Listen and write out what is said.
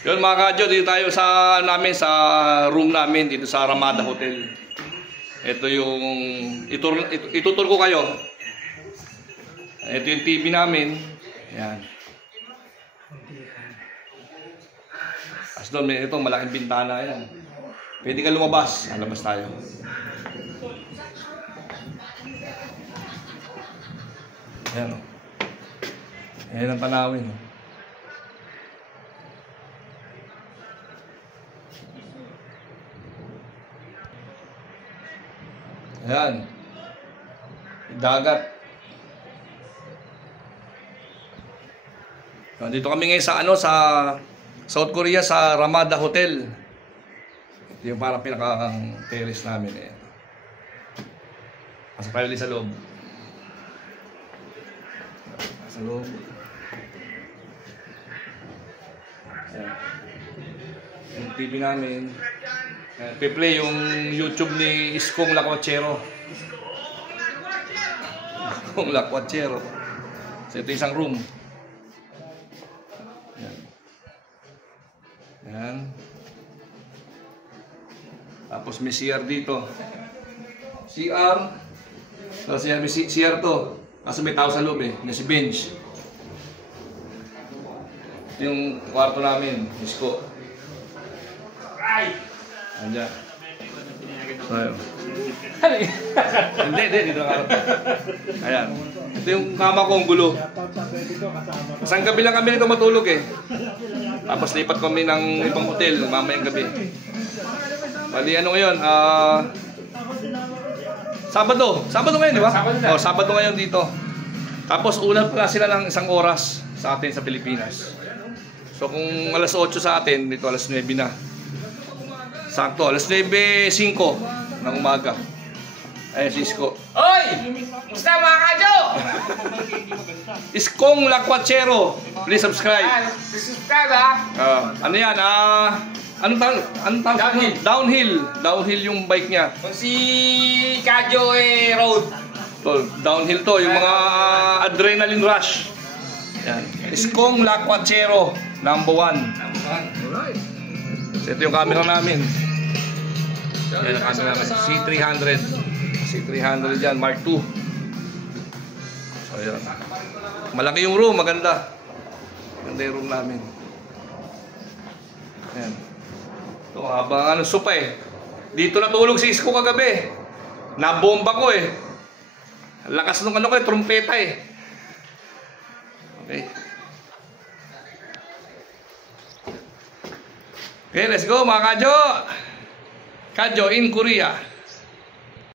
Yun mga kadyo, dito tayo sa room namin dito sa Ramada Hotel. Ito yung itutur ko kayo. Ito yung TV namin. Yan. As doon, ito malaking bintana yan. Pwede ka lumabas. Labas tayo. Yan. Yan ang tanawin. Ayan. Dagat. Dito kami ngayon sa sa South Korea sa Ramada Hotel. Ito yung parang pinakang terrace namin eh. Pasok tayo sa loob. Sa loob. Ayan. Yung TV namin. Pe-play yung YouTube ni Iskong Lakwachero. Iskong Lakwachero. So ito isang room. Yan. Yan. Tapos may CR dito. CR. Tapos may CR to. Kasi may tao sa loob eh. May si bench. Ito yung kwarto namin. Isko. Andiyan. Ayan. Hindi, dito ka. Ayan. Ito yung kama ko, ang gulo. Isang gabi lang kami nito matulog eh. Tapos lipat kami ng ibang hotel mamayang gabi. Bali ano ngayon? Sabado. Sabado ngayon, di ba? Oh, Sabado ngayon dito. Tapos una pala sila ng 1 oras sa atin sa Pilipinas. So kung alas 8 sa atin, dito alas 9 na. Sakto, alas 9:05 ng umaga. Ay, si Isko. Oy! Basta mga kadyo! Iskong Lakwachero. Please subscribe. Subscribe ha! Ano yan? Anong tawag? Downhill. Downhill yung bike niya. Kung si Kadyo road. To, downhill to. Yung mga adrenaline rush. Yan. Iskong Lakwachero. #1. Alright. So, ito yung camera namin. Yan ang camera namin. C300. C300 yan. Mark II. So, yan. Malaki yung room. Maganda. Maganda yung room namin. Yan. Ito, habang sopa eh. Dito natulog si Isko kagabi. Nabomba ko eh. Lakas nung trumpeta eh. Okay. Okay, let's go mga Kadyo! Kadyo in Korea.